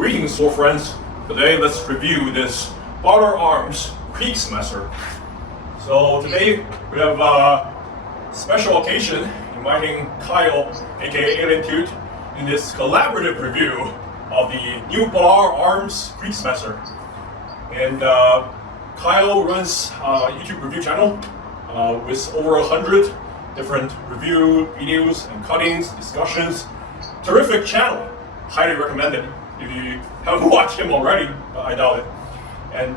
Greetings, sword friends. Today let's review this Balaur Arms Kriegsmesser. So today we have a special occasion inviting Kyle, aka alientude, in this collaborative review of the new Balaur Arms Kriegsmesser. And Kyle runs a YouTube review channel with over 100 different review videos and cuttings, discussions. Terrific channel. Highly recommended. If you haven't watched him already, I doubt it. And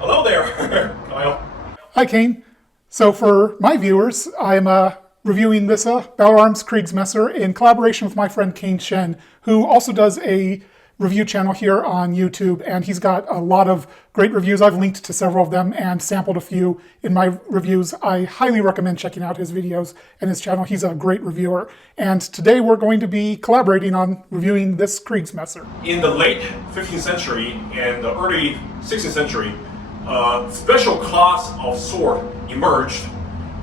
hello there, Kyle. Hi, Kane. So for my viewers, I'm reviewing this Balaur Arms Kriegsmesser in collaboration with my friend Chen, who also does a review channel here on YouTube, and he's got a lot of great reviews. I've linked to several of them and sampled a few in my reviews. I highly recommend checking out his videos and his channel. He's a great reviewer. And today we're going to be collaborating on reviewing this Kriegsmesser. In the late 15th century and the early 16th century, a special class of sword emerged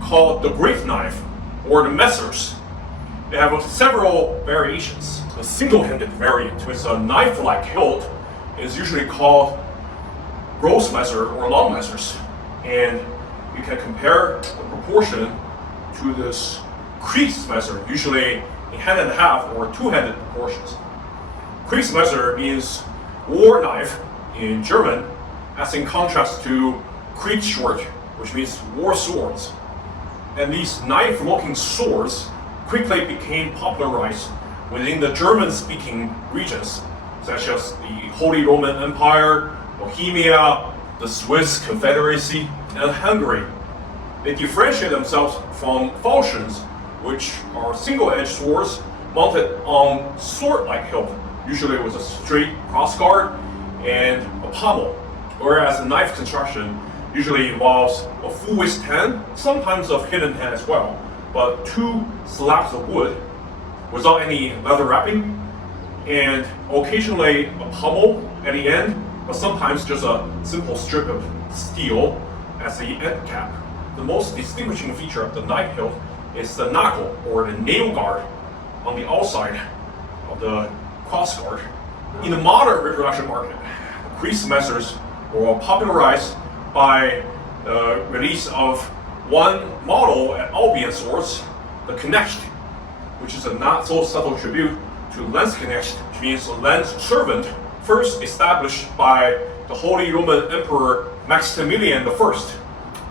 called the great knife, or the messers. They have several variations. A single-handed variant with a knife-like hilt is usually called grossmesser or long messers, and you can compare the proportion to this Kriegsmesser, usually in hand and a half or two-handed proportions. Kriegsmesser means war knife in German, as in contrast to Kriegsschwert, which means war swords. And these knife-looking swords quickly became popularized within the German-speaking regions, such as the Holy Roman Empire, Bohemia, the Swiss Confederacy, and Hungary. They differentiate themselves from falchions, which are single-edged swords mounted on sword-like hilt, usually with a straight crossguard and a pommel, whereas the knife construction usually involves a full-width tang, sometimes a hidden tang as well, but two slabs of wood without any leather wrapping, and occasionally a pommel at the end, but sometimes just a simple strip of steel as the end cap. The most distinguishing feature of the knife hilt is the nagel, or the nail guard, on the outside of the crossguard. In the modern reproduction market, Kriegsmessers were popularized by the release of one model at Albion Swords, the Knecht, which is a not so subtle tribute to Landsknecht, which means a land servant, first established by the Holy Roman Emperor Maximilian I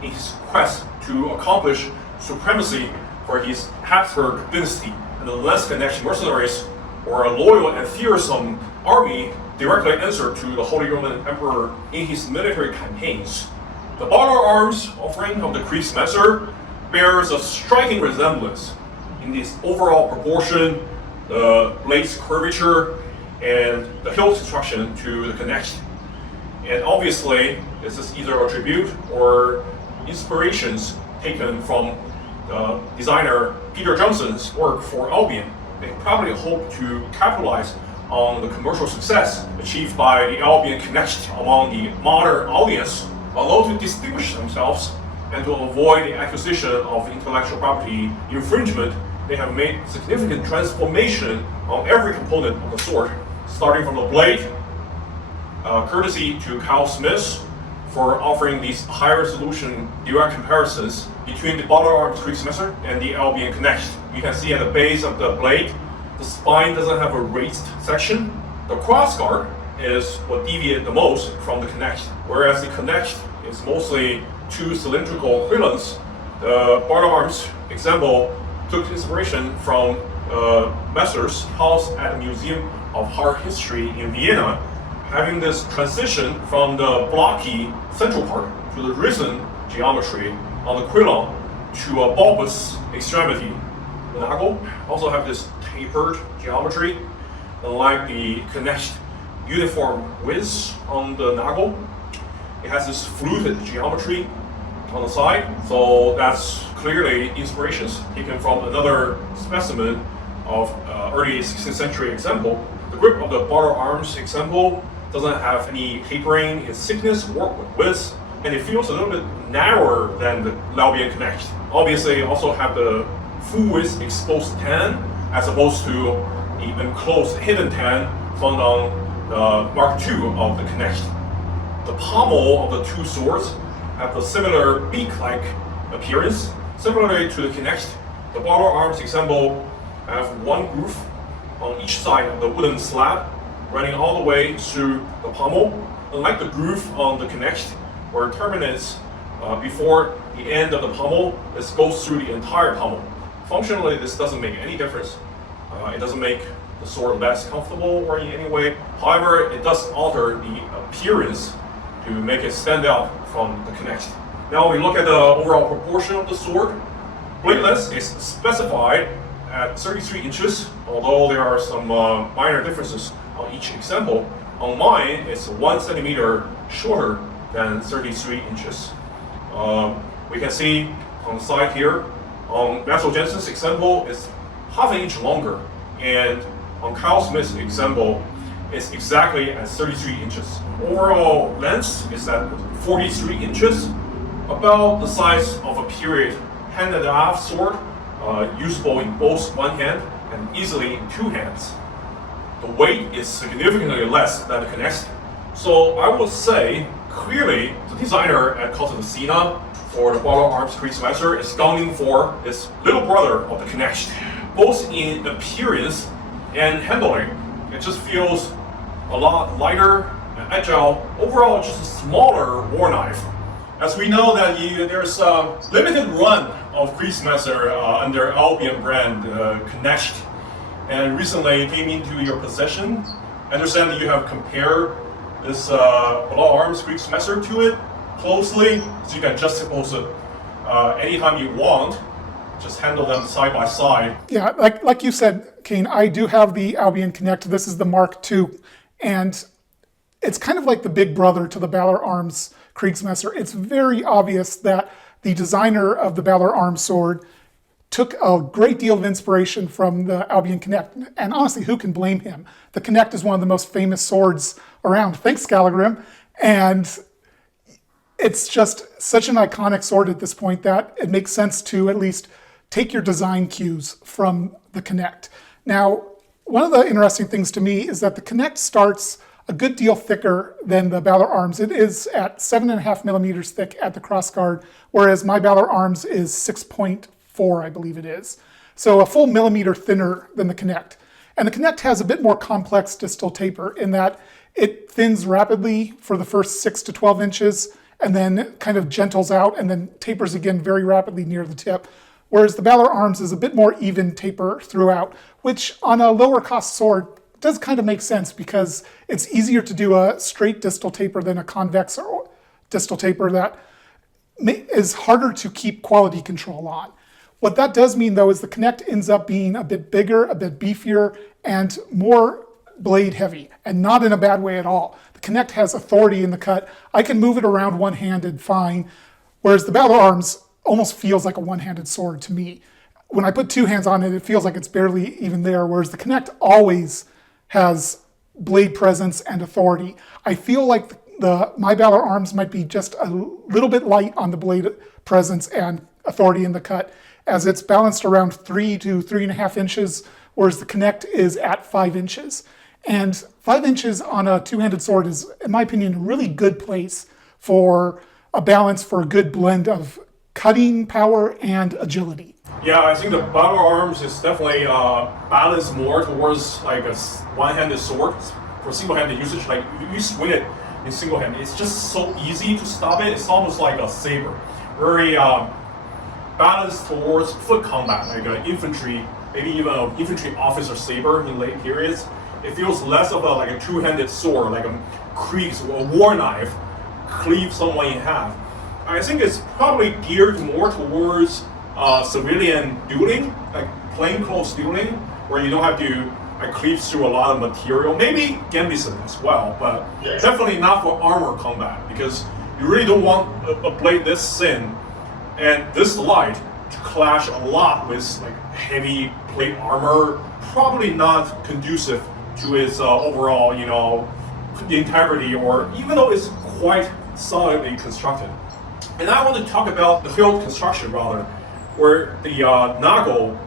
in his quest to accomplish supremacy for his Habsburg dynasty. And the Landsknecht mercenaries were a loyal and fearsome army directly answered to the Holy Roman Emperor in his military campaigns. The Balaur Arms offering of the Kriegsmesser bears a striking resemblance in this overall proportion, the blade's curvature, and the hilt construction to the Knecht. And obviously, this is either a tribute or inspirations taken from designer Peter Johnson's work for Albion. They probably hope to capitalize on the commercial success achieved by the Albion Knecht among the modern audience, although to distinguish themselves and to avoid the accusation of intellectual property infringement. They have made significant transformation on every component of the sword, starting from the blade, courtesy to Kyle Smith for offering these high-resolution direct comparisons between the Balaur Arms Kriegsmesser and the Albion Knecht. You can see at the base of the blade, the spine doesn't have a raised section. The crossguard is what deviated the most from the Knecht, whereas the Knecht is mostly two cylindrical pylons. The Balaur Arms example took inspiration from messers housed at the Museum of Art History in Vienna, having this transition from the blocky central part to the risen geometry on the quillon to a bulbous extremity. The nagel also have this tapered geometry, unlike the Knecht uniform width on the nagel. It has this fluted geometry on the side, so that's clearly inspirations taken from another specimen of early 16th century example. The grip of the Balaur Arms example doesn't have any tapering in thickness or width, and it feels a little bit narrower than the Albion Knecht. Obviously, it also have the full width exposed tang, as opposed to the enclosed hidden tang found on the Mark II of the Knecht. The pommel of the two swords have a similar beak-like appearance. Similarly to the Knecht, the Balaur Arms example have one groove on each side of the wooden slab, running all the way through the pommel. Unlike the groove on the Knecht, where it terminates before the end of the pommel, this goes through the entire pommel. Functionally, this doesn't make any difference. It doesn't make the sword less comfortable or in any way. However, it does alter the appearance to make it stand out from the Knecht. Now we look at the overall proportion of the sword. Blade length is specified at 33 inches, although there are some minor differences on each example. On mine, it's 1 centimeter shorter than 33 inches. We can see on the side here, on Matthew Jensen's example, it's half an inch longer, and on Kyle Smith's example, it's exactly at 33 inches. Overall length is at 43 inches, about the size of a period hand-and-a-half sword, usable in both one hand and easily in two hands. The weight is significantly less than the Knecht. So I would say, clearly, the designer at Kult Athena for the Balaur Arms Kriegsmesser is gunning for this little brother of the Knecht. Both in appearance and handling, it just feels a lot lighter and agile. Overall, it's just a smaller war knife. As we know that there's a limited run of Kriegsmesser under Albion brand Knecht, and recently came into your possession. I understand that you have compared this Balaur Arms Kriegsmesser to it closely, so you can juxtapose it anytime you want. Just handle them side by side. Yeah, like you said, Kane, I do have the Albion Knecht. This is the Mark II, and it's kind of like the big brother to the Balaur Arms Kriegsmesser. It's very obvious that the designer of the Balaur Arms sword took a great deal of inspiration from the Albion Knecht, and honestly, who can blame him? The Knecht is one of the most famous swords around, thanks Skallagrim, and it's just such an iconic sword at this point that it makes sense to at least take your design cues from the Knecht. Now, one of the interesting things to me is that the Knecht starts a good deal thicker than the Balaur Arms. It is at 7.5 millimeters thick at the crossguard, whereas my Balaur Arms is 6.4, I believe it is. So a full millimeter thinner than the Knecht. And the Knecht has a bit more complex distal taper in that it thins rapidly for the first 6 to 12 inches and then kind of gentles out and then tapers again very rapidly near the tip. Whereas the Balaur Arms is a bit more even taper throughout, which on a lower cost sword does kind of make sense because it's easier to do a straight distal taper than a convex or distal taper that is harder to keep quality control on. What that does mean though is the Knecht ends up being a bit bigger, a bit beefier, and more blade heavy, and not in a bad way at all. The Knecht has authority in the cut. I can move it around one-handed fine, whereas the Balaur Arms almost feels like a one-handed sword to me. When I put two hands on it, it feels like it's barely even there, whereas the Knecht always has blade presence and authority. I feel like my Balaur Arms might be just a little bit light on the blade presence and authority in the cut, as it's balanced around 3 to 3.5 inches, whereas the Knecht is at 5 inches. And 5 inches on a two-handed sword is, in my opinion, a really good place for a balance for a good blend of cutting power and agility. Yeah, I think the Balaur Arms is definitely balanced more towards like a one-handed sword. For single-handed usage, like you swing it in single-handed, it's just so easy to stop it. It's almost like a saber. Very balanced towards foot combat, like an infantry, maybe even an infantry officer saber in late periods. It feels less of like a two-handed sword, like a Kriegs or a war knife, cleave someone in half. I think it's probably geared more towards civilian dueling, like plainclothes dueling, where you don't have to cleave through a lot of material. Maybe Gambison as well, but definitely not for armor combat, because you really don't want a blade this thin and this light to clash a lot with like heavy plate armor. Probably not conducive to its overall, integrity, or even though it's quite solidly constructed. And I want to talk about the Hilt construction rather, where the nagel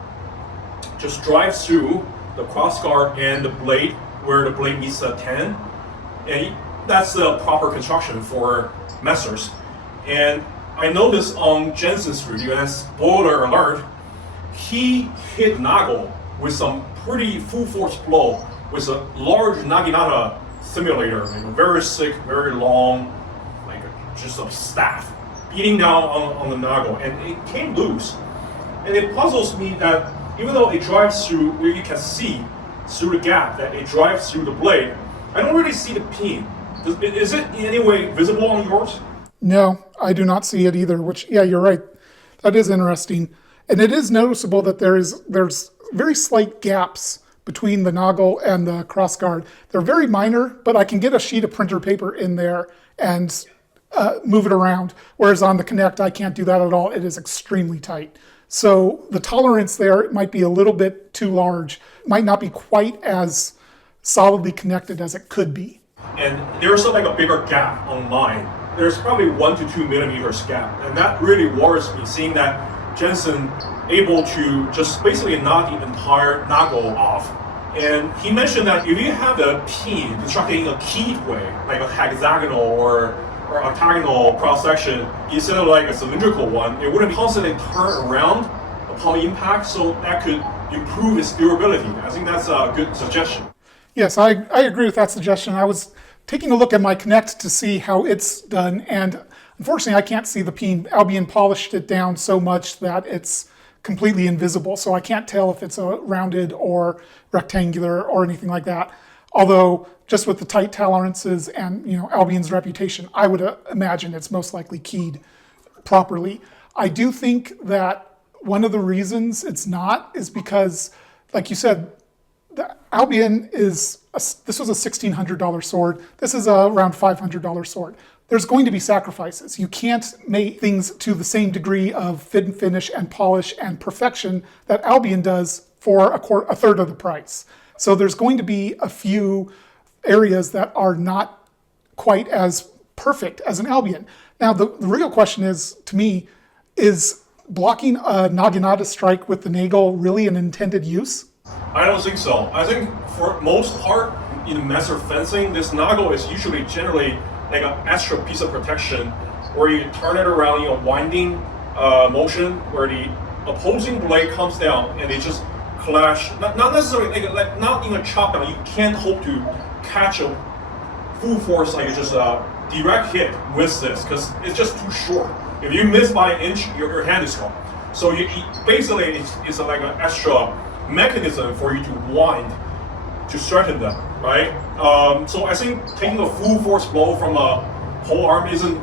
just drives through the crossguard and the blade where the blade meets the tang. And that's the proper construction for messers. And I noticed on Jensen's review, and as spoiler alert, he hit nagel with some pretty full force blow with a large naginata simulator, like a very thick, very long, like just a staff, beating down on the nagel, and it came loose. And it puzzles me that even though it drives through, where you can see through the gap that it drives through the blade, I don't really see the pin. Is it in any way visible on yours? No, I do not see it either, which, yeah, you're right. That is interesting. And it is noticeable that there's very slight gaps between the nagel and the crossguard. They're very minor, but I can get a sheet of printer paper in there and move it around. Whereas on the Knecht, I can't do that at all. It is extremely tight. So the tolerance there might be a little bit too large, might not be quite as solidly connected as it could be. And there's like a bigger gap on mine. There's probably 1 to 2 millimeters gap, and that really worries me, seeing that Jensen able to just basically knock the entire nagel off. And he mentioned that if you have the pin constructed in a keyed way, like a hexagonal or octagonal cross section, instead of like a cylindrical one, it wouldn't constantly turn around upon impact, so that could improve its durability. I think that's a good suggestion. Yes, I agree with that suggestion. I was taking a look at my Knecht to see how it's done, and unfortunately I can't see the pin. Albion polished it down so much that it's completely invisible, so I can't tell if it's a rounded or rectangular or anything like that. Although, just with the tight tolerances and Albion's reputation, I would imagine it's most likely keyed properly. I do think that one of the reasons it's not is because, like you said, the Albion this was a $1,600 sword. This is around $500 sword. There's going to be sacrifices. You can't make things to the same degree of fit and finish and polish and perfection that Albion does for a third of the price. So there's going to be a few areas that are not quite as perfect as an Albion. Now, the real question is, to me, is blocking a naginata strike with the nagel really an intended use? I don't think so. I think for most part in messer fencing, this nagel is usually generally like an extra piece of protection where you turn it around in a winding motion where the opposing blade comes down and they just clash. Not necessarily like not in a chop down. You can't hope to catch a full force like just a direct hit with this because it's just too short. If you miss by an inch, your hand is gone. So basically it's like an extra mechanism for you to wind to strengthen them, right? So I think taking a full force blow from a whole arm isn't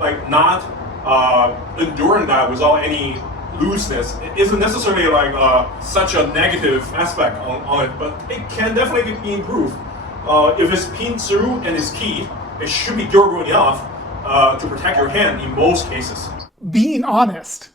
like not enduring that without any looseness. It isn't necessarily like such a negative aspect on it, but it can definitely be improved. If it's pinned through and is keyed, it should be durable enough to protect your hand in most cases. Being honest,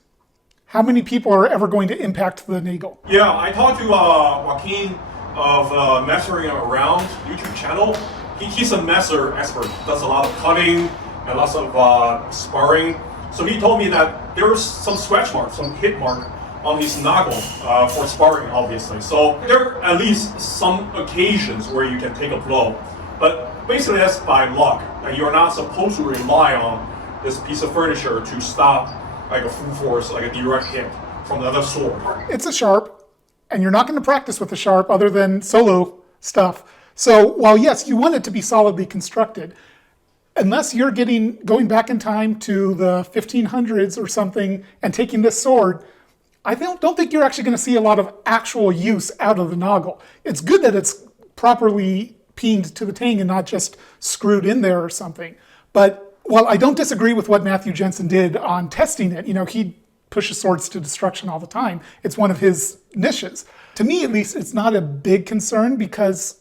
how many people are ever going to impact the nagel? Yeah, I talked to Joaquin of Messering Around YouTube channel. He's a messer expert, does a lot of cutting and lots of sparring. So he told me that there's some scratch mark, some hit mark on his nagel for sparring, obviously. So there are at least some occasions where you can take a blow. But basically that's by luck. Like you're not supposed to rely on this piece of furniture to stop like a full force, like a direct hit from the other sword. It's a sharp, and you're not going to practice with a sharp other than solo stuff. So while yes, you want it to be solidly constructed, unless you're going back in time to the 1500s or something and taking this sword, I don't think you're actually going to see a lot of actual use out of the nagel. It's good that it's properly pinned to the tang and not just screwed in there or something. But while I don't disagree with what Matthew Jensen did on testing it, he pushes swords to destruction all the time. It's one of his niches. To me, at least, it's not a big concern because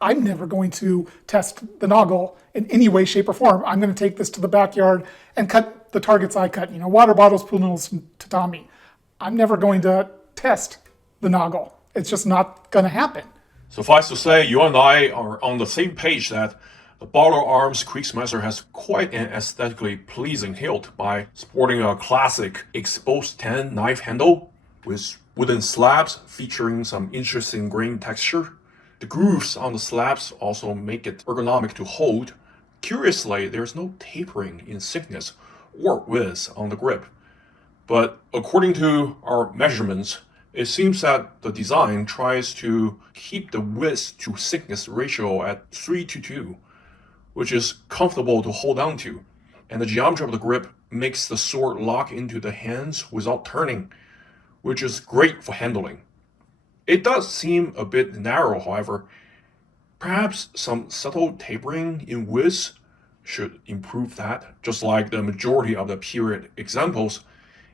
I'm never going to test the nagel in any way, shape, or form. I'm going to take this to the backyard and cut the targets I cut. Water bottles, pool noodles, and tatami. I'm never going to test the nagel. It's just not going to happen. Suffice to say, you and I are on the same page that the Balaur Arms Kriegsmesser has quite an aesthetically pleasing hilt by sporting a classic exposed 10 knife handle with wooden slabs featuring some interesting grain texture The grooves on the slabs also make it ergonomic to hold. Curiously, there's no tapering in thickness or width on the grip. But according to our measurements, it seems that the design tries to keep the width to thickness ratio at 3:2, which is comfortable to hold on to. And the geometry of the grip makes the sword lock into the hands without turning, which is great for handling. It does seem a bit narrow, however. Perhaps some subtle tapering in width should improve that, just like the majority of the period examples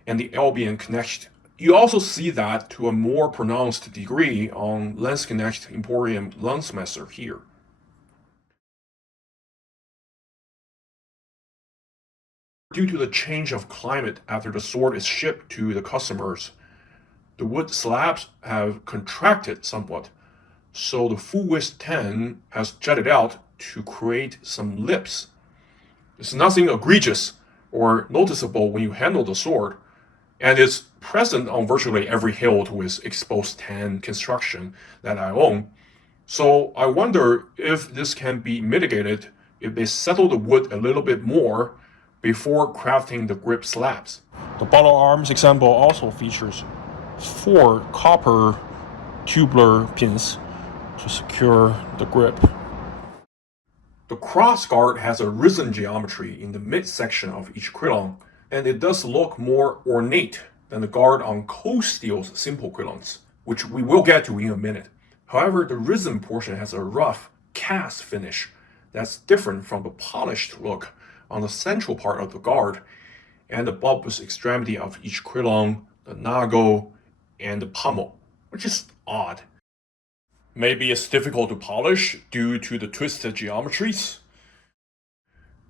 and the Albion Knecht. You also see that to a more pronounced degree on Knecht Emporium Kriegsmesser here. Due to the change of climate after the sword is shipped to the customers, the wood slabs have contracted somewhat, so the full width tang has jutted out to create some lips. It's nothing egregious or noticeable when you handle the sword, and it's present on virtually every hilt with exposed tang construction that I own. So I wonder if this can be mitigated if they settle the wood a little bit more before crafting the grip slabs. The Balaur Arms example also features 4 copper tubular pins to secure the grip. The cross guard has a risen geometry in the midsection of each quillon, and it does look more ornate than the guard on Cold Steel's simple quillons, which we will get to in a minute. However, the risen portion has a rough cast finish that's different from the polished look on the central part of the guard and the bulbous extremity of each quillon, the nagel, and the pommel, which is odd. Maybe it's difficult to polish due to the twisted geometries.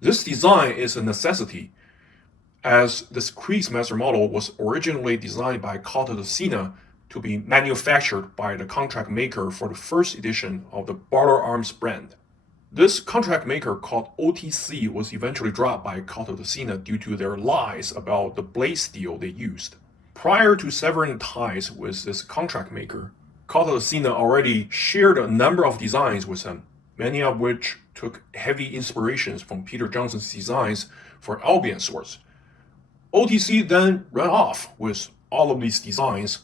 This design is a necessity, as this Kriegsmesser model was originally designed by Athena to be manufactured by the contract maker for the first edition of the Balaur Arms brand. This contract maker called OTC was eventually dropped by Athena due to their lies about the blade steel they used. Prior to severing ties with this contract maker, Athena already shared a number of designs with them, many of which took heavy inspirations from Peter Johnson's designs for Albion swords. OTC then ran off with all of these designs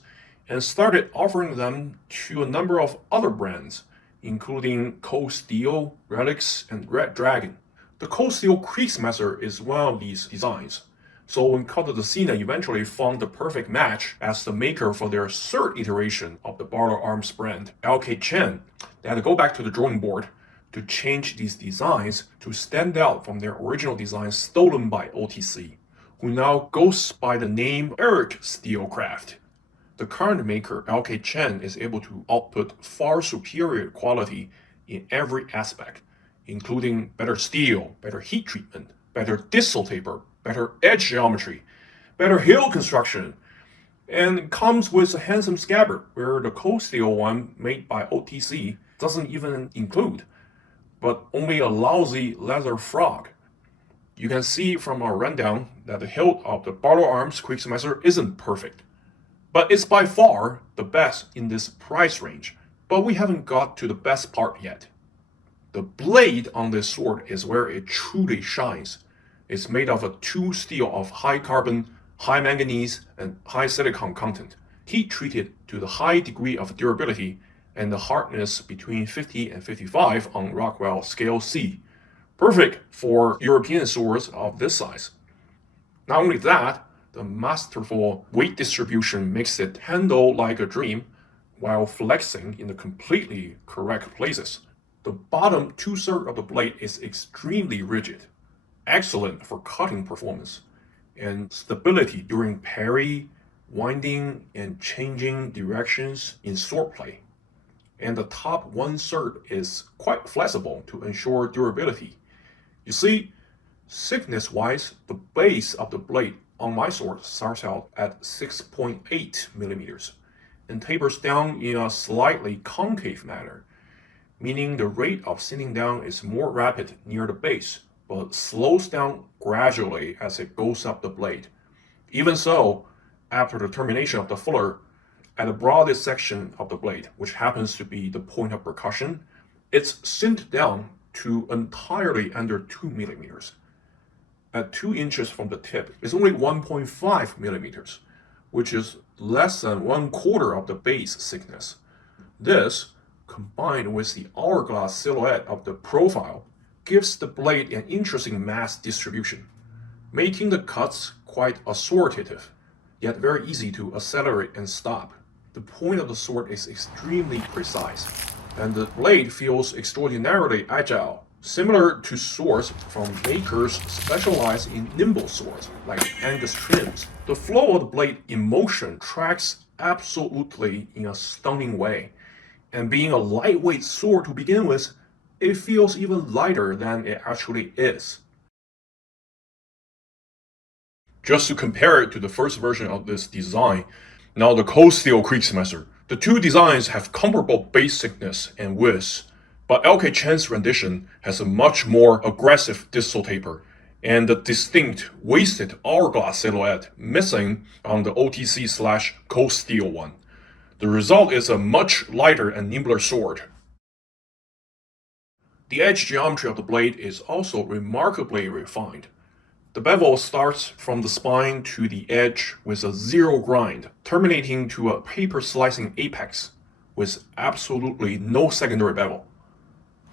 and started offering them to a number of other brands, including Cold Steel, Relics, and Red Dragon. The Cold Steel Kriegsmesser is one of these designs. So when Athena eventually found the perfect match as the maker for their third iteration of the Balaur Arms brand, Chen, they had to go back to the drawing board to change these designs to stand out from their original designs stolen by OTC, who now goes by the name Steelcraft. The current maker, Chen, is able to output far superior quality in every aspect, including better steel, better heat treatment, better distal taper, better edge geometry, better hilt construction, and comes with a handsome scabbard, where the Cold Steel one made by OTC doesn't even include, but only a lousy leather frog. You can see from our rundown that the hilt of the Balaur Arms Kriegsmesser isn't perfect, but it's by far the best in this price range. But we haven't got to the best part yet. The blade on this sword is where it truly shines. It's made of a tool steel of high carbon, high manganese, and high silicon content, heat treated to the high degree of durability and the hardness between 50 and 55 on Rockwell Scale C. Perfect for European swords of this size. Not only that, the masterful weight distribution makes it handle like a dream while flexing in the completely correct places. The bottom 2/3 of the blade is extremely rigid, excellent for cutting performance and stability during parry, winding, and changing directions in swordplay. And the top 1/3 is quite flexible to ensure durability. You see, thickness-wise, the base of the blade on my sword starts out at 6.8 millimeters and tapers down in a slightly concave manner, meaning the rate of sitting down is more rapid near the base, but slows down gradually as it goes up the blade. Even so, after the termination of the fuller, at the broadest section of the blade, which happens to be the point of percussion, it's sent down to entirely under 2 millimeters. At 2 inches from the tip, it's only 1.5 millimeters, which is less than 1/4 of the base thickness. This, combined with the hourglass silhouette of the profile, gives the blade an interesting mass distribution, making the cuts quite authoritative, yet very easy to accelerate and stop. The point of the sword is extremely precise, and the blade feels extraordinarily agile, similar to swords from makers specialized in nimble swords, like Angus trims. The flow of the blade in motion tracks absolutely in a stunning way, and being a lightweight sword to begin with, it feels even lighter than it actually is. Just to compare it to the first version of this design, now the cold steel Kriegsmesser, the two designs have comparable base thickness and width, but LK Chen's rendition has a much more aggressive distal taper and the distinct wasted hourglass silhouette missing on the OTC/cold steel one. The result is a much lighter and nimbler sword. The edge geometry of the blade is also remarkably refined. The bevel starts from the spine to the edge with a zero grind, terminating to a paper slicing apex with absolutely no secondary bevel.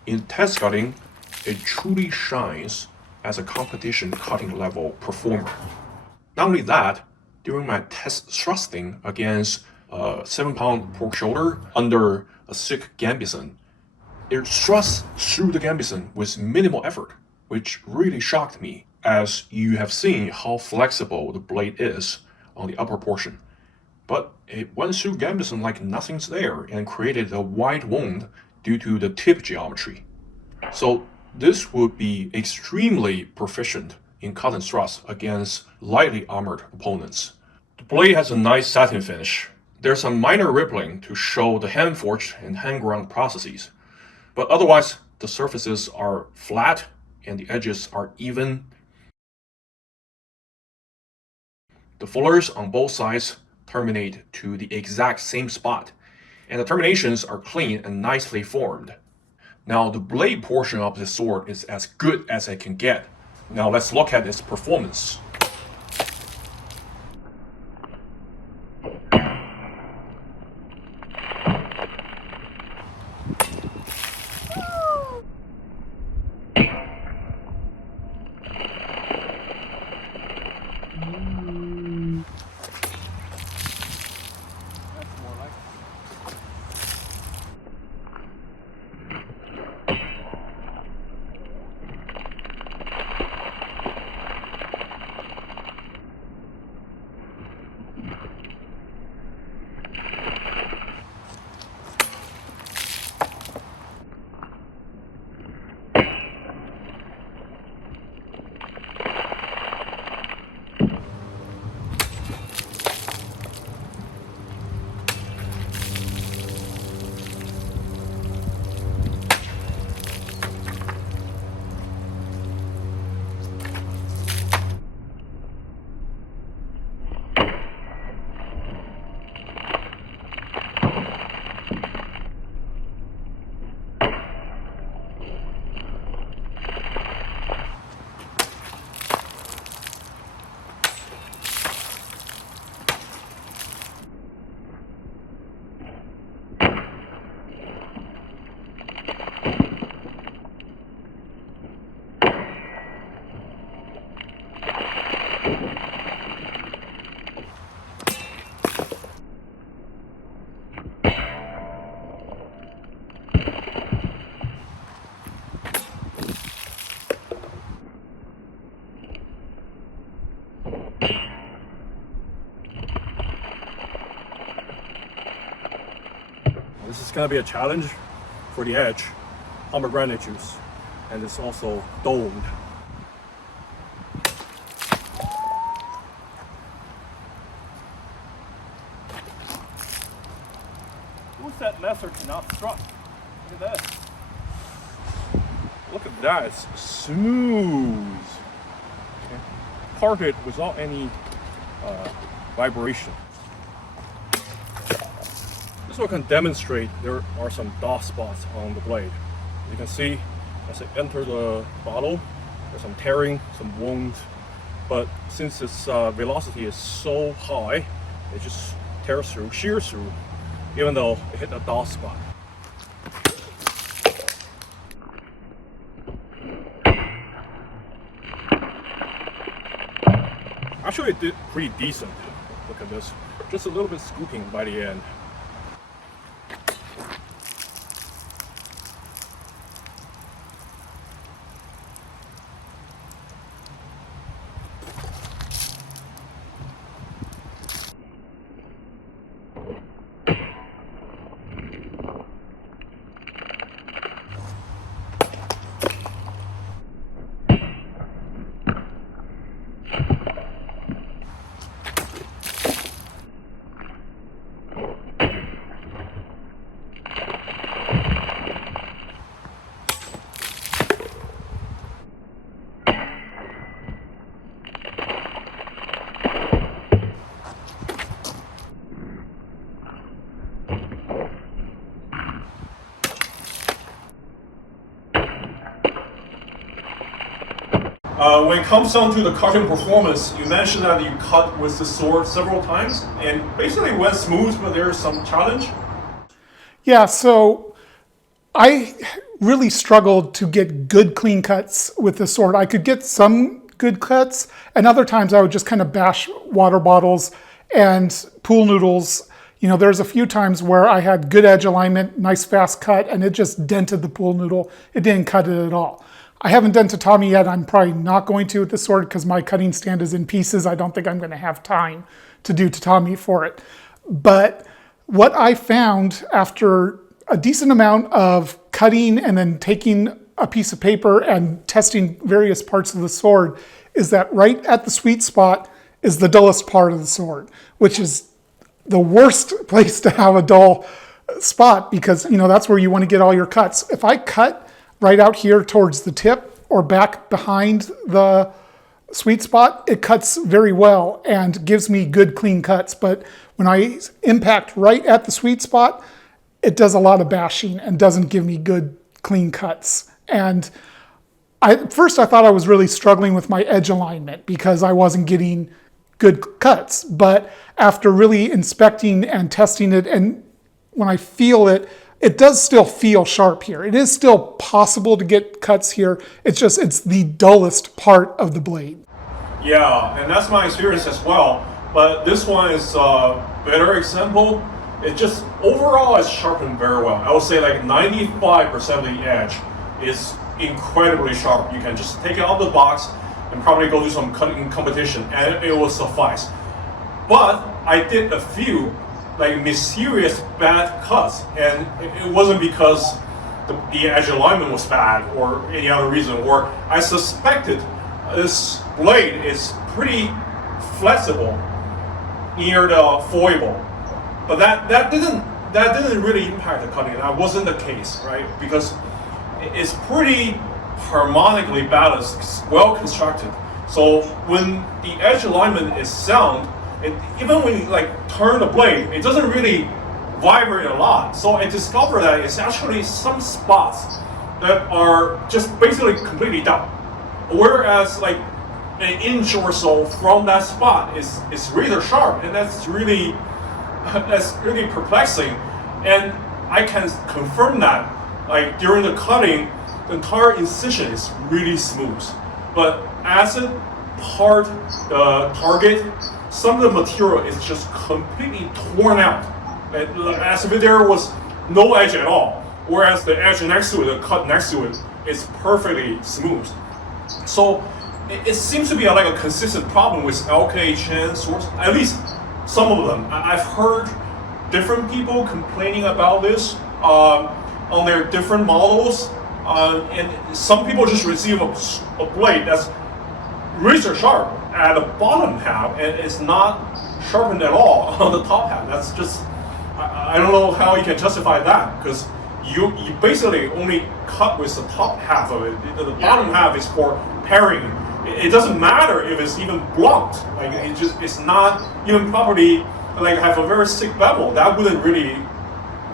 In test cutting, it truly shines as a competition cutting level performer. Not only that, during my test thrusting against a 7-pound pork shoulder under a thick gambeson, it thrusts through the gambeson with minimal effort, which really shocked me, as you have seen how flexible the blade is on the upper portion. But it went through gambeson like nothing's there and created a wide wound due to the tip geometry. So this would be extremely proficient in cut and thrust against lightly armored opponents. The blade has a nice satin finish. There's some minor rippling to show the hand-forged and hand-ground processes, but otherwise the surfaces are flat and the edges are even. The fullers on both sides terminate to the exact same spot, and the terminations are clean and nicely formed. Now the blade portion of the sword is as good as it can get. Now let's look at its performance. This is going to be a challenge for the edge. Pomegranate juice, and it's also domed. Who's that messer cannot thrust? Look at that. Look at that, it's smooth. Okay. Parted without any vibration. also can demonstrate there are some dark spots on the blade. You can see as it enters the bottle, there's some tearing, some wounds, but since its velocity is so high, it just tears through, shears through, even though it hit a dark spot. Actually, it did pretty decent. Look at this. Just a little bit scooping by the end. When it comes down to the cutting performance, you mentioned that you cut with the sword several times, and basically went smooth, but there's some challenge. Yeah, so I really struggled to get good clean cuts with the sword. I could get some good cuts, and other times I would just kind of bash water bottles and pool noodles. You know, there's a few times where I had good edge alignment, nice fast cut, and it just dented the pool noodle. It didn't cut it at all. I haven't done tatami yet. I'm probably not going to with the sword because my cutting stand is in pieces. I don't think I'm going to have time to do tatami for it. But what I found after a decent amount of cutting and then taking a piece of paper and testing various parts of the sword is that right at the sweet spot is the dullest part of the sword, which is the worst place to have a dull spot because, you know, that's where you want to get all your cuts. If I cut right out here towards the tip or back behind the sweet spot, it cuts very well and gives me good clean cuts. But when I impact right at the sweet spot, it does a lot of bashing and doesn't give me good clean cuts. And at first I thought I was really struggling with my edge alignment because I wasn't getting good cuts. But after really inspecting and testing it, and when I feel it, it does still feel sharp here. It is still possible to get cuts here. It's just, it's the dullest part of the blade. Yeah, and that's my experience as well. But this one is a better example. It just, overall, it's sharpened very well. I would say like 95% of the edge is incredibly sharp. You can just take it out of the box and probably go do some cutting competition and it will suffice. But I did a few like mysterious bad cuts, and it wasn't because the edge alignment was bad or any other reason, or I suspected this blade is pretty flexible near the foible, but that didn't really impact the cutting. That wasn't the case, right? Because it's pretty harmonically balanced, well constructed. So when the edge alignment is sound, even when you like turn the blade, it doesn't really vibrate a lot. So I discovered that it's actually some spots that are just basically completely down. Whereas like an inch or so from that spot is razor sharp, and that's really perplexing. And I can confirm that like during the cutting, the entire incision is really smooth. But as it part the target, some of the material is just completely torn out, as if there was no edge at all. Whereas the edge next to it, the cut next to it, is perfectly smooth. So it seems to be like a consistent problem with LK Chen swords, at least some of them. I've heard different people complaining about this on their different models, and some people just receive a blade that's razor sharp at the bottom half and it's not sharpened at all on the top half. That's just, I don't know how you can justify that, because you basically only cut with the top half of it. The bottom half is for parrying. It doesn't matter if it's even blunt. Like it's not even properly, like have a very thick bevel. That wouldn't really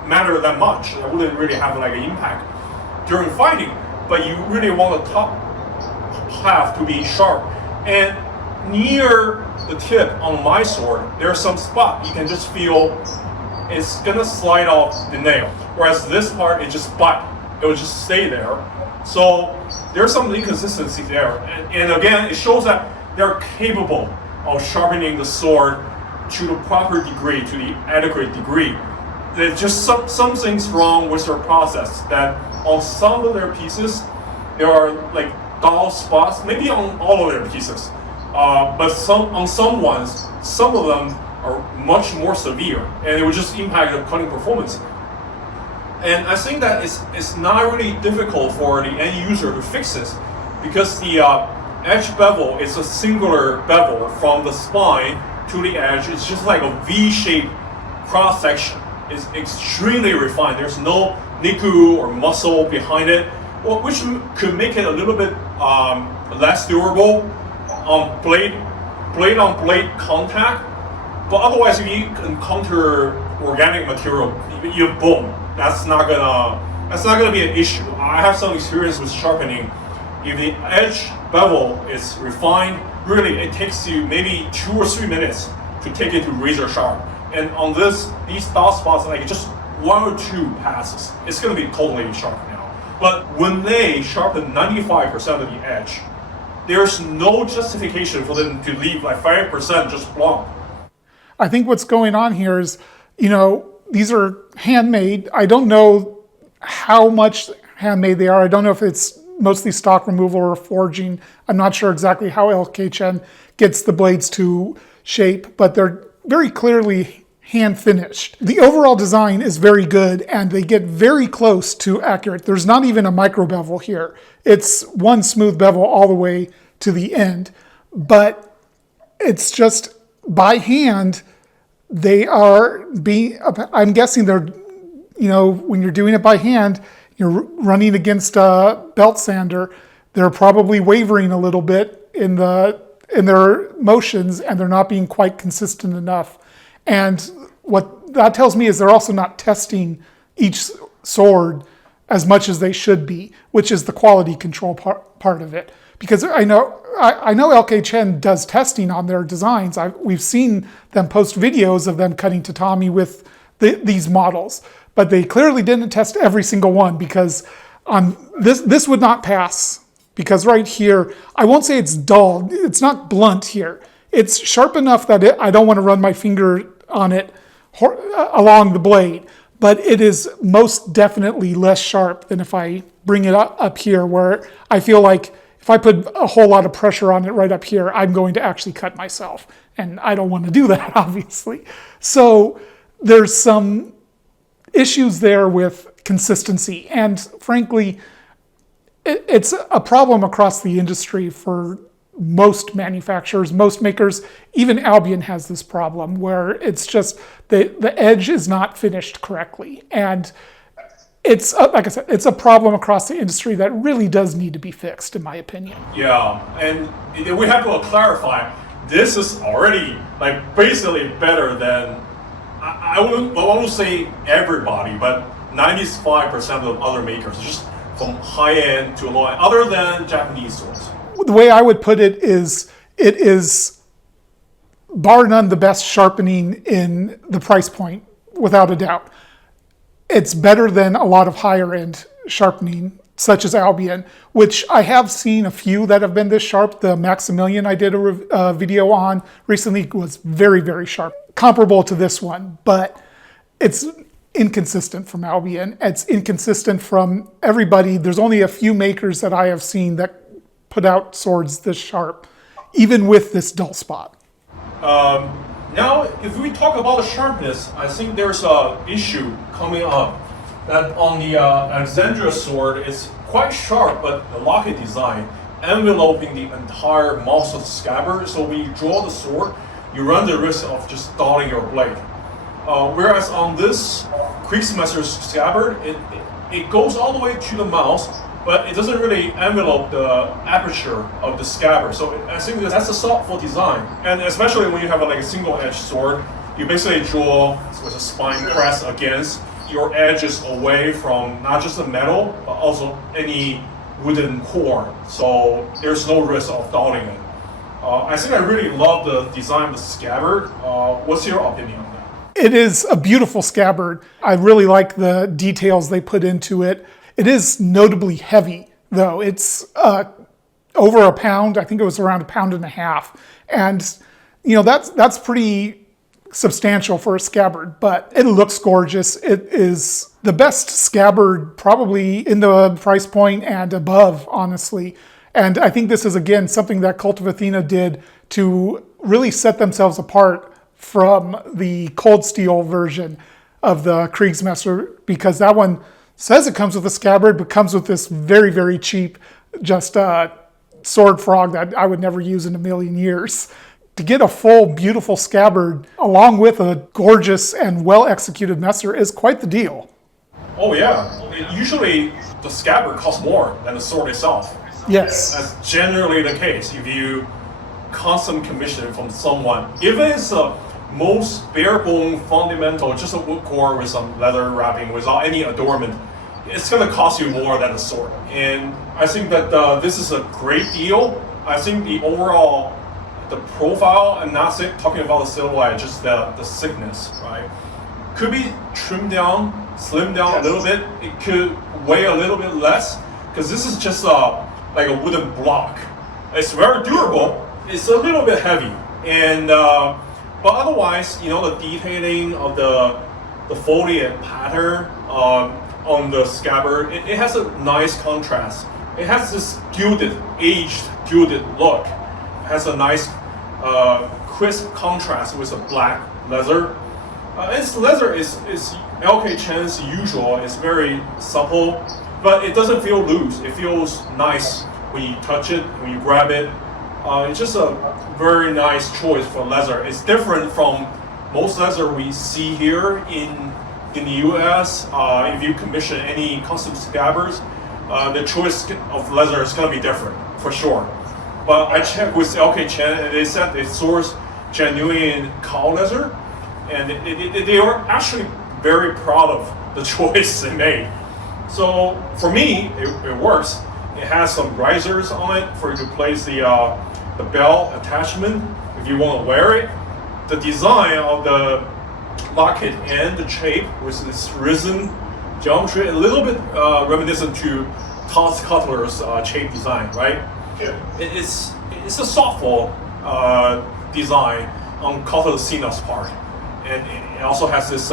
matter that much. It wouldn't really have like an impact during fighting. But you really want the top half to be sharp. And near the tip on my sword, there's some spot you can just feel it's gonna slide off the nail. Whereas this part, it just bite. It will just stay there. So there's some inconsistency there. And again, it shows that they're capable of sharpening the sword to the proper degree, to the adequate degree. There's just some things wrong with their process, that on some of their pieces, there are like dull spots, maybe on all of their pieces. But on some ones, some of them are much more severe, and it would just impact the cutting performance. And I think that it's not really difficult for the end user to fix this, because the edge bevel is a singular bevel from the spine to the edge. It's just like a V-shaped cross section. It's extremely refined. There's no niku or muscle behind it, which could make it a little bit less durable on blade on blade contact. But otherwise, if you encounter organic material, you boom. That's not gonna be an issue. I have some experience with sharpening. If the edge bevel is refined, really it takes you maybe 2 or 3 minutes to take it to razor sharp. And on these dot spots, like just 1 or 2 passes, it's gonna be totally sharp now. But when they sharpen 95% of the edge, there's no justification for them to leave like 5% just blunt. I think what's going on here is, these are handmade. I don't know how much handmade they are. I don't know if it's mostly stock removal or forging. I'm not sure exactly how LK Chen gets the blades to shape, but they're very clearly hand finished. The overall design is very good, and they get very close to accurate. There's not even a micro bevel here. It's one smooth bevel all the way to the end, but it's just by hand. They are I'm guessing they're, when you're doing it by hand, you're running against a belt sander, they're probably wavering a little bit in their motions, and they're not being quite consistent enough. And what that tells me is they're also not testing each sword as much as they should be, which is the quality control part of it. Because I know LK Chen does testing on their designs. We've seen them post videos of them cutting tatami with these models, but they clearly didn't test every single one, because this would not pass. Because right here, I won't say it's dull. It's not blunt here. It's sharp enough that I don't want to run my finger on it along the blade, but it is most definitely less sharp than if I bring it up here, where I feel like if I put a whole lot of pressure on it right up here, I'm going to actually cut myself. And I don't want to do that, obviously. So there's some issues there with consistency. And frankly, it's a problem across the industry for most manufacturers, most makers. Even Albion has this problem where it's just the edge is not finished correctly. And it's, like I said, it's a problem across the industry that really does need to be fixed, in my opinion. Yeah, and we have to clarify, this is already like basically better than, I won't say everybody, but 95% of other makers, just from high end to low end, other than Japanese swords. The way I would put it is bar none the best sharpening in the price point, without a doubt. It's better than a lot of higher end sharpening, such as Albion, which I have seen a few that have been this sharp. The Maximilian I did a video on recently was very, very sharp, comparable to this one, but it's inconsistent from Albion. It's inconsistent from everybody. There's only a few makers that I have seen that put out swords this sharp, even with this dull spot. Now, if we talk about the sharpness, I think there's an issue coming up. That on the Alexandria sword, it's quite sharp, but the locket design enveloping the entire mouth of the scabbard. So when you draw the sword, you run the risk of just dulling your blade. Whereas on this Kriegsmesser's scabbard, it goes all the way to the mouth, but it doesn't really envelope the aperture of the scabbard. So I think that's a thoughtful design. And especially when you have like a single-edged sword, you basically draw with a spine press against, your edges away from not just the metal, but also any wooden core. So there's no risk of dulling it. I think I really love the design of the scabbard. What's your opinion on that? It is a beautiful scabbard. I really like the details they put into it. It is notably heavy, though. It's over a pound. I think it was around 1.5 pounds. And, you know, that's pretty substantial for a scabbard, but it looks gorgeous. It is the best scabbard probably in the price point and above, honestly. And I think this is, again, something that Cult of Athena did to really set themselves apart from the cold steel version of the Kriegsmesser, because that one says it comes with a scabbard, but comes with this very, very cheap, just sword frog that I would never use in a million years. To get a full, beautiful scabbard along with a gorgeous and well-executed messer is quite the deal. Oh yeah, usually the scabbard costs more than the sword itself. Yes. That's generally the case if you custom commission from someone. Even it's the most bare bone fundamental, just a wood core with some leather wrapping without any adornment, it's going to cost you more than a sword. And I think that this is a great deal. I think the overall, the profile, I'm not talking about the silhouette, just the thickness, right? Could be trimmed down, slimmed down a little bit. It could weigh a little bit less, because this is just like a wooden block. It's very durable. It's a little bit heavy, and but otherwise, you know, the detailing of the foliate pattern on the scabbard, it has a nice contrast. It has this aged gilded look. It has a nice crisp contrast with the black leather. Its leather is LK Chen's usual. It's very supple, but it doesn't feel loose. It feels nice when you touch it, when you grab it. It's just a very nice choice for leather. It's different from most leather we see here in the US. If you commission any custom scabbards, the choice of leather is going to be different, for sure. But I checked with LK Chen, and they said they source genuine cow leather, and they are actually very proud of the choice they made. So for me, it works. It has some risers on it for you to place the belt attachment if you want to wear it. The design of the locket and the chape with this risen geometry, a little bit reminiscent to Toss Cutler's chape design, right? Yeah. It's a thoughtful design on Cutler Cena's part, and it also has this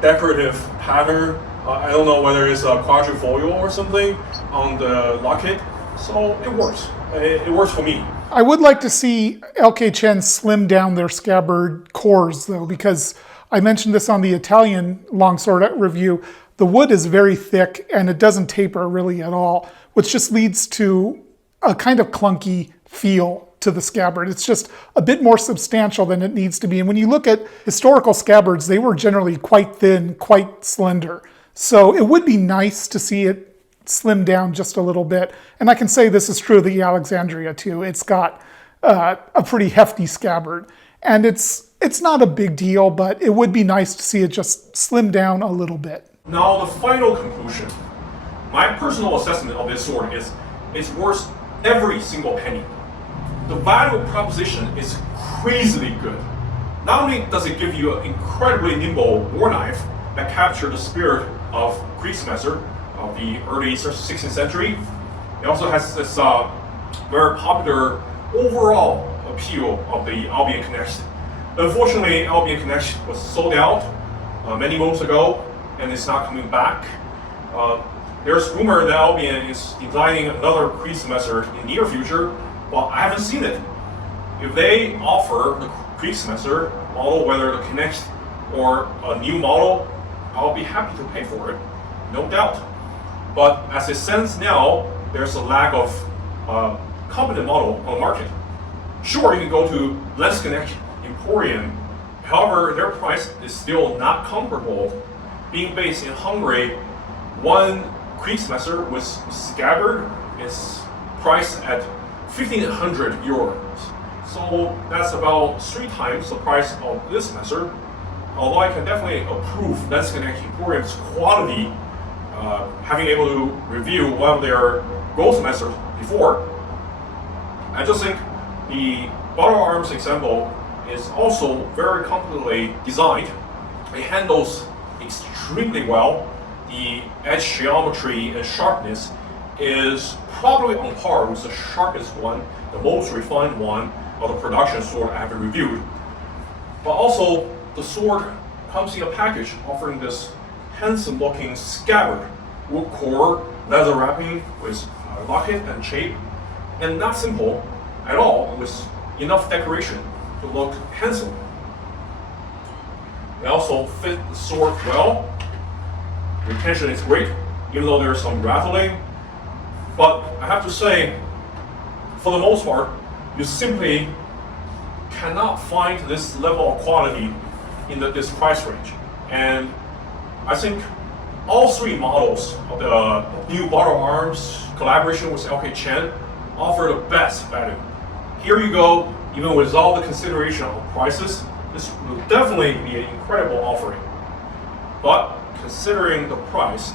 decorative pattern. I don't know whether it's a quadrifoil or something on the locket, so it works. It works for me. I would like to see LK Chen slim down their scabbard cores, though, because I mentioned this on the Italian longsword review. The wood is very thick and it doesn't taper really at all, which just leads to a kind of clunky feel to the scabbard. It's just a bit more substantial than it needs to be. And when you look at historical scabbards, they were generally quite thin, quite slender. So it would be nice to see it slim down just a little bit. And I can say this is true of the Alexandria too. It's got a pretty hefty scabbard. And it's not a big deal, but it would be nice to see it just slim down a little bit. Now the final conclusion. My personal assessment of this sword is it's worth every single penny. The value proposition is crazily good. Not only does it give you an incredibly nimble war knife that captured the spirit of Kriegsmesser of the early 16th century, it also has this very popular overall appeal of the Albion Knecht. Unfortunately, Albion Knecht was sold out many months ago, and it's not coming back. There's rumor that Albion is designing another Kriegsmesser in the near future. Well, I haven't seen it. If they offer the Kriegsmesser model, whether the Knecht or a new model, I'll be happy to pay for it, no doubt. But as it stands now, there's a lack of competent model on the market. Sure, you can go to Knecht Emporium. However, their price is still not comparable. Being based in Hungary, one Kriegsmesser with scabbard is priced at 1,500 euros. So that's about 3 times the price of this messer. although I can definitely approve Lens Connect Emporium's quality, having able to review one of their goldsmithers before, I just think the Balaur Arms example is also very competently designed. It handles extremely well. The edge geometry and sharpness is probably on par with the sharpest one, the most refined one of the production sword I have reviewed. But also, the sword comes in a package offering this handsome looking scabbard, wood core, leather wrapping with locket and chape, and not simple at all, with enough decoration to look handsome. They also fit the sword well. Retention is great, even though there's some rattling. But I have to say, for the most part, you simply cannot find this level of quality in this price range. And I think all three models of the new Balaur Arms collaboration with LK Chen offer the best value. Here you go, even with all the consideration of prices, this will definitely be an incredible offering. But considering the price,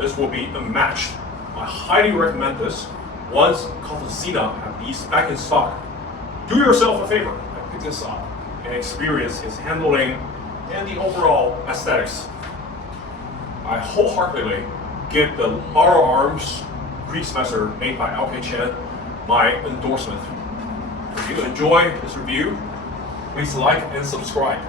this will be unmatched. I highly recommend this. Once Athena have these back in stock, do yourself a favor and pick this up and experience its handling and the overall aesthetics. I wholeheartedly give the Balaur Arms Kriegsmesser made by LK Chen my endorsement. If you enjoy this review, please like and subscribe.